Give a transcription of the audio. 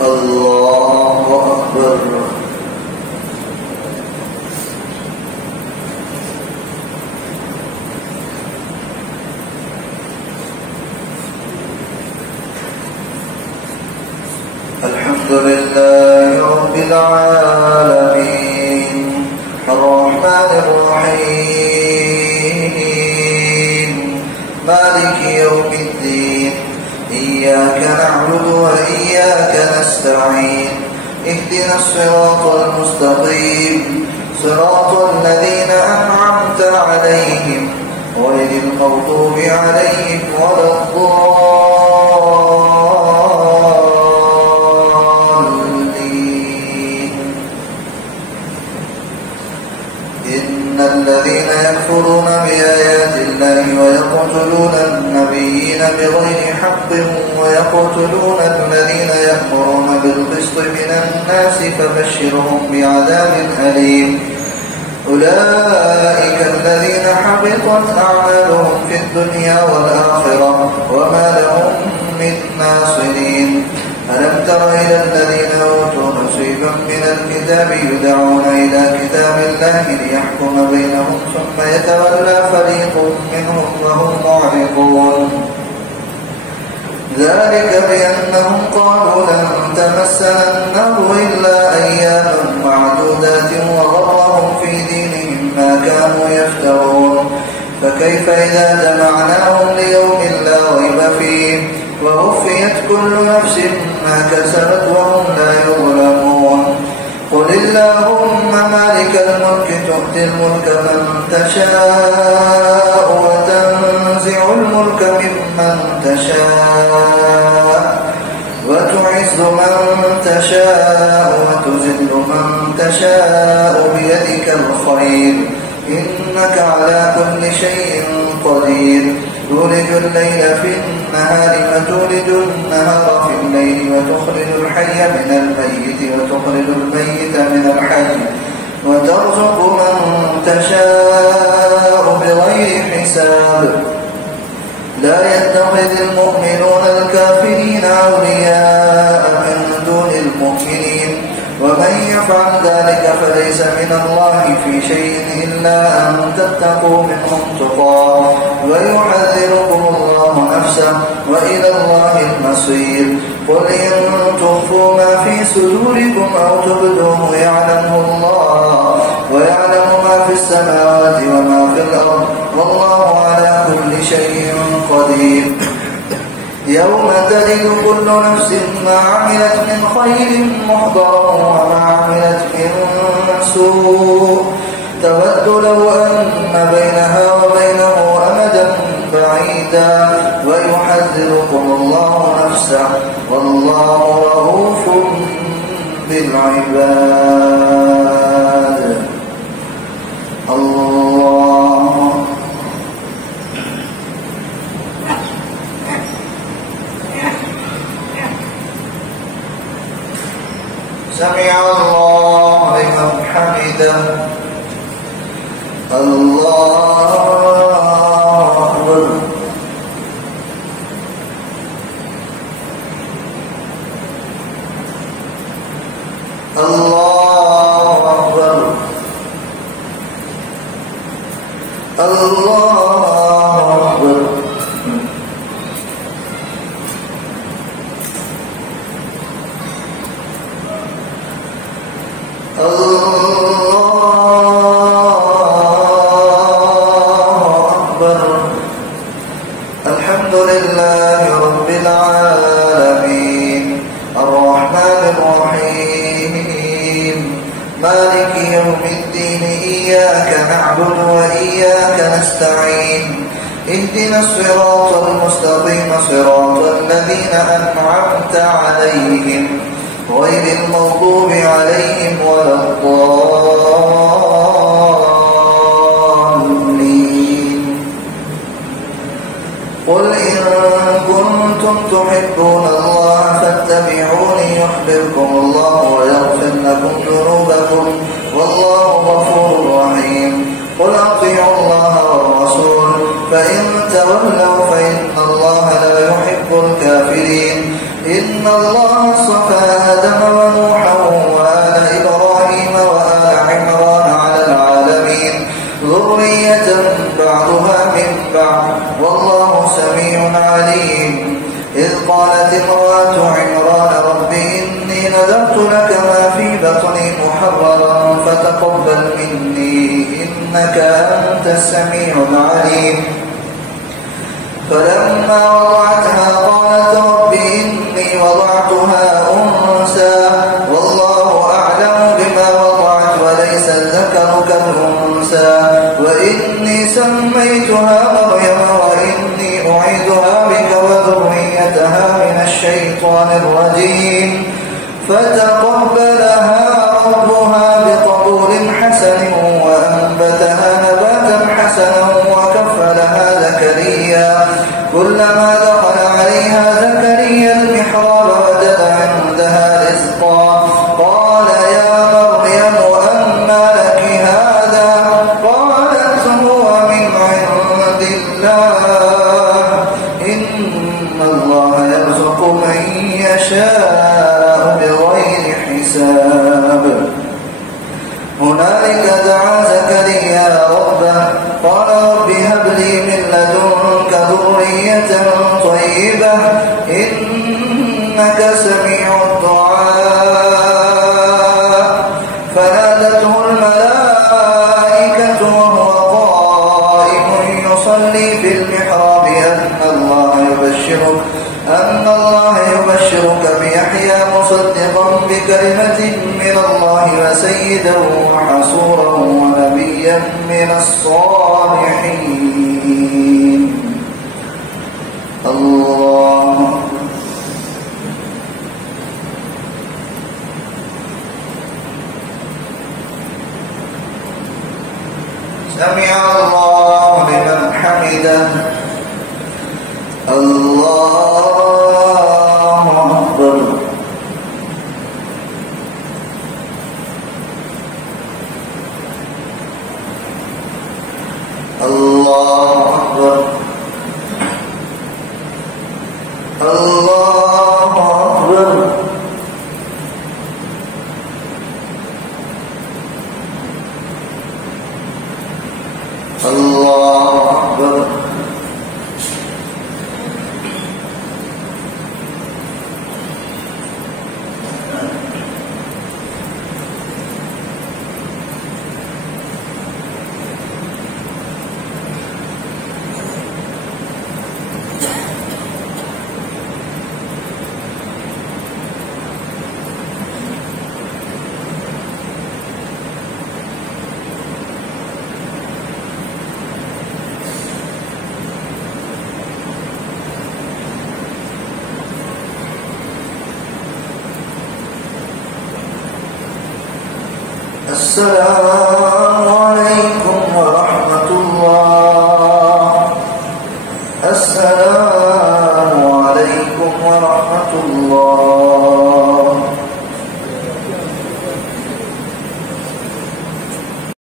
الله أكبر. الحمد لله رب العالمين الرحمن الرحيم مالك يوم الدين إياك نعبد وإياك نستعين اهدنا الصراط المستقيم صراط الذين أنعمت عليهم غير المغضوب عليهم ولا الضالين. إن الذين يكفرون بآيات الله ويقتلون النبيين بغير حق ويقتلون الذين يأمرون بالقسط من الناس فبشرهم بعذاب أليم. أولئك الذين حبطت أعمالهم في الدنيا والآخرة وما لهم من ناصرين. ألم تر إلى الذين أوتوا نصيبا من الكتاب يدعون إلى كتاب الله ليحكم بينهم ثم يتولى فريق منهم وهم معرضون. ذلك بأنهم قالوا لن تمسنا النار إلا أياما معدودات وغرهم في دينهم ما كانوا يفترون. فكيف إذا جمعناهم ليوم لا ريب فيه ووفيت كل نفس ما كسبت وهم لا يظلمون. قل اللهم مالك الملك تؤتي الملك من تشاء وتنزع الملك ممن تشاء وتعز من تشاء وتذل من تشاء بيدك الخير إنك على كل شيء قدير. تولج الليل في النهار وتولج النهار في الليل وتخرج الحي من الميت وتخرج الميت من الحي وترزق من تشاء بغير حساب. لا يتخذ المؤمنون الكافرين أولياء من دون المؤمنين ومن يفعل ذلك فليس من الله في شيء إلا أن تتقوا منهم تقاه ويحذركم الله نفسه وإلى الله المصير. قل إن تخفوا ما في صدوركم أو تبدوه يعلمه الله ويعلم ما في السماوات وما في الأرض والله على كل شيء قدير. يوم تجد كل نفس ما عملت من خير محضرا وما عملت من سوء تود لو أن بينها وبينه أمدا بعيدا ويحذركم الله نفسه والله رؤوف بالعباد. الله سمع الله لمن حمده. الله أكبر. الله أكبر. الله أكبر. الحمد لله رب العالمين الرحمن الرحيم مالك يوم الدين إياك نعبد وإياك نستعين اهدنا الصراط المستقيم صراط الذين أنعمت عليهم غير المغضوب عليهم ولا الضالين. قل إن كنتم تحبون الله فاتبعوني يحببكم الله ويغفر لكم ذنوبكم والله غفور رحيم. قل أطيعوا الله والرسول فإن تولوا فإن الله لا يحب الكافرين. إن الله اصطفى آدم ونوحا وآل إبراهيم وآل عمران على العالمين ذرية بعضها من بعض والله سميع عليم. إذ قالت امرأة عمران رب إني نذرت لك ما في بطني محررا فتقبل مني إنك أنت السميع العليم. فلما وضعتها قالت رب إني وضعتها أنثى والله أعلم بما وضعت وليس الذكر كالأنثى وإني سميتها مريم وإني أعيذها بك وذريتها من الشيطان الرجيم. فتقبلها ربها بقبول حسن وأنبتها نباتا حسنا وكفلها زكريا. كلما دخل عليها زكريا المحراب وجد عندها رزقا قال يا مريم أنى لك هذا قالت هو من عند الله إن الله يرزق من يشاء بغير حساب. هنالك دعا زكريا ربه قال رب هب لي من لدنك ذرية طيبة إنك سميع الدعاء. فنادته الملائكة وهو قائم يصلي في المحراب أن الله يبشرك بيحيى مصدقا بكلمة من الله وسيدا وحصورا ونبيا من الصالحين. الله سمع الله لمن حمده. الله أكبر. الله أكبر. الله أكبر. الله أكبر. السلام عليكم ورحمة الله. السلام عليكم ورحمة الله.